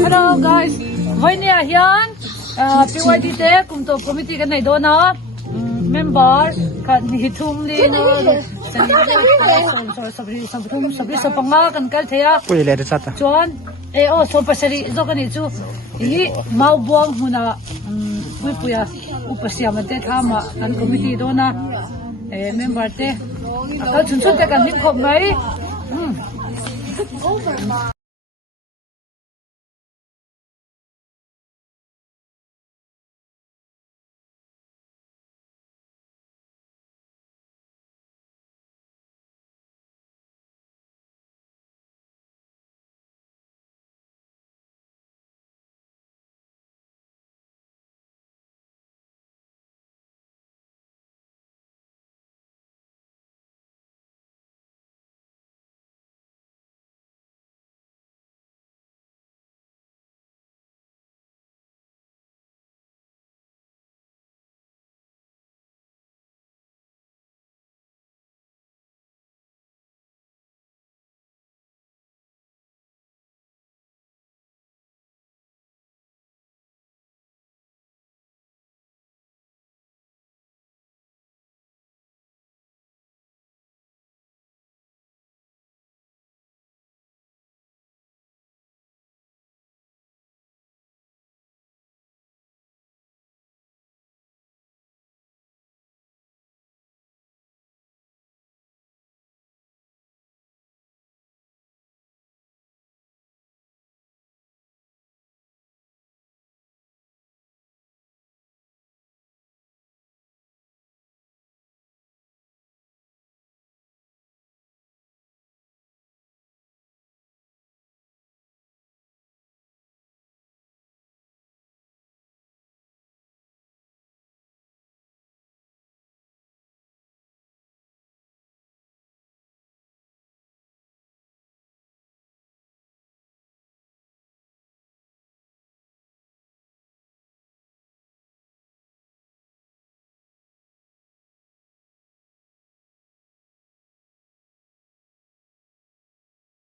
Hello guys, voi ni hian PYD te kum to committee kan nei do na member kan ni thum li no sabri sapanga kan kal thaya pui le cha ta chuan so pasari zo kan ni chu hi mau buang huna pui puya upasiam te thama kan committee do na member te akal chun chun te kan lim khop mai